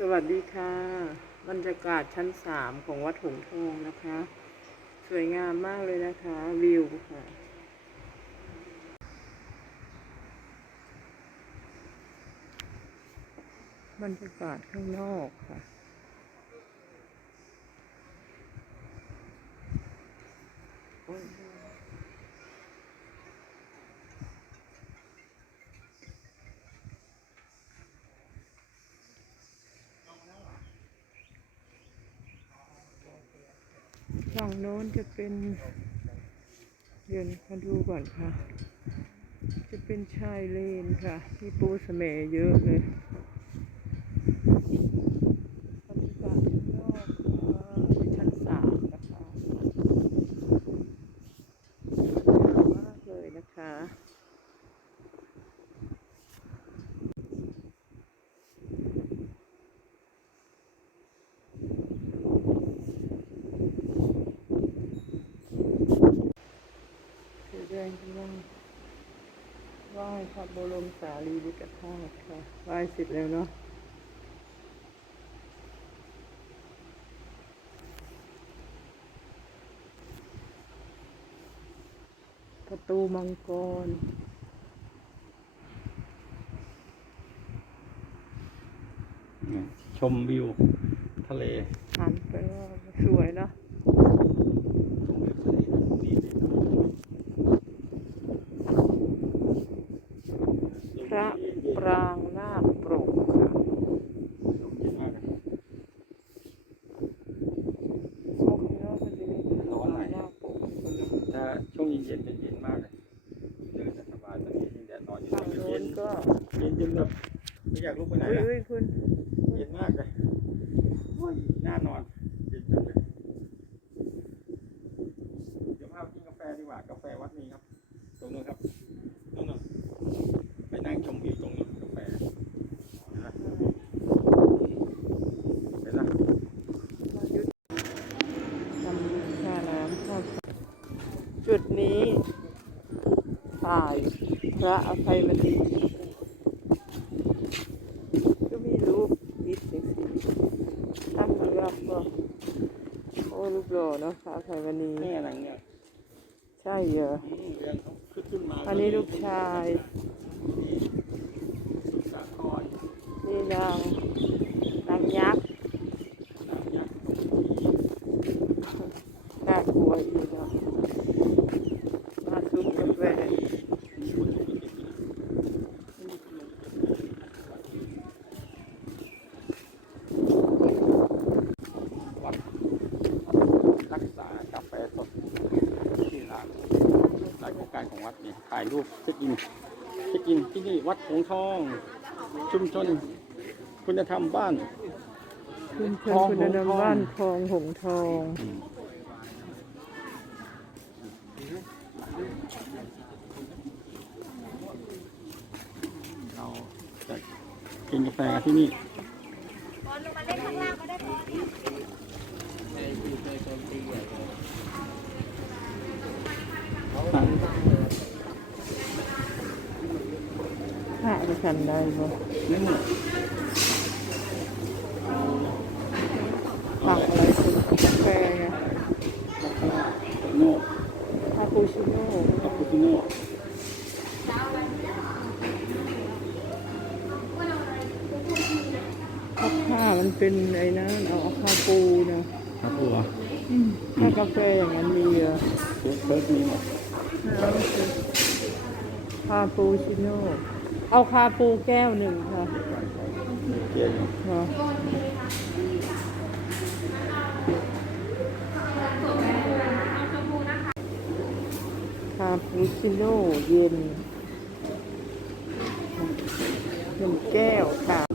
สวัสดีค่ะ บรรยากาศชั้นสามของวัดหงทองนะคะ สวยงามมากเลยนะคะ วิวค่ะ บรรยากาศข้างนอกค่ะ โอ้ย ฝั่งโน้นจะเป็นเดี๋ยวมาดูก่อนค่ะ จะเป็นชายเลนค่ะมีปูสเสมเยอะเลยบรรยากาศข้างนอกค่ะที่ชั้นสามนะคะสวยงามมากเลยนะคะ สีแดงกำลังไหว้พระบรมสารีริกธาตุค่ะไหว้เสร็จแล้วเนาะประตูมังกรชมวิว ทะเลหันไปว่าสวยเนาะ ชมวิวทะเลดีดี พ ระปรางนาคปรกค่ะลมเย็นมากเลยโอ้ข้างนอกมันจะมีพระปรางนาคปรกคนละถ้าช่วงเย็นๆจะเย็นมากเลยเดินสบายตอนนี้ยิ่งแดดร้อนอยู่ฝั่งโน้เย็นนก็เย็นจนแบบไม่อยากลุกไปไหนอุ้ยละอุ้ยคุณเย็นมากเลยโอ้ยน่านอนเย็นจังเลยเดี๋ยวพาไปกินกาแฟดีกว่ากาแฟวัดนี้ครับ ตรงนู้นครับนู่นน่ะไปนั่งชมวิวตรงนู้นกาแฟนะเห็นละ มายุทธทำท่าน้ำเข้า จุดนี้ถ่ายพระอภัยมณีก็มีรูปอิฐสิถ้ามันรับก็โอ้รูปหล่อเนาะพระอภัยมณีนี่อะไรเนี่ยใช่เหรออืมเรื่องเขาขึ้นขึ้นมาอันนี้ลูกชายสุสาครนี่นางนางยักษ์ นางยักษ์ตรงนี้ น่า กลัวอีกเนาะมาซุปกาแฟมีคนอยู่ที่นี่วัดรักษากาแฟสดที่ร้านร้านโครงการของวัดนี่ถ่ายรูปเช็คอินเช็คอินที่นี่วัดหงทอง ชุมชน คุณธรรมบ้าน คุณเพื่อนคุณนำบ้านคลองหงทอง เราจะ กินกาแฟกันที่นี่พระจะฉันได้บ่นี่หมดผักอะไรคุณกาแฟไงโน่คาปูชิโน่คาปูชิโน่ ข้าวผ้ามัน เป็นไอ้นั้นเอาคาปูนะครับตัวอืมถ้ากาแฟอย่างนั้นมีเหรอเฟิร์สเฟิร์สมีหมดเอาสิคาปูชิโน่ เอาคาปูแก้วหนึ่งค่ะเกียร์อยู่ค่ะคาปูชิโน่เย็นหนึ่งแก้วค่ะ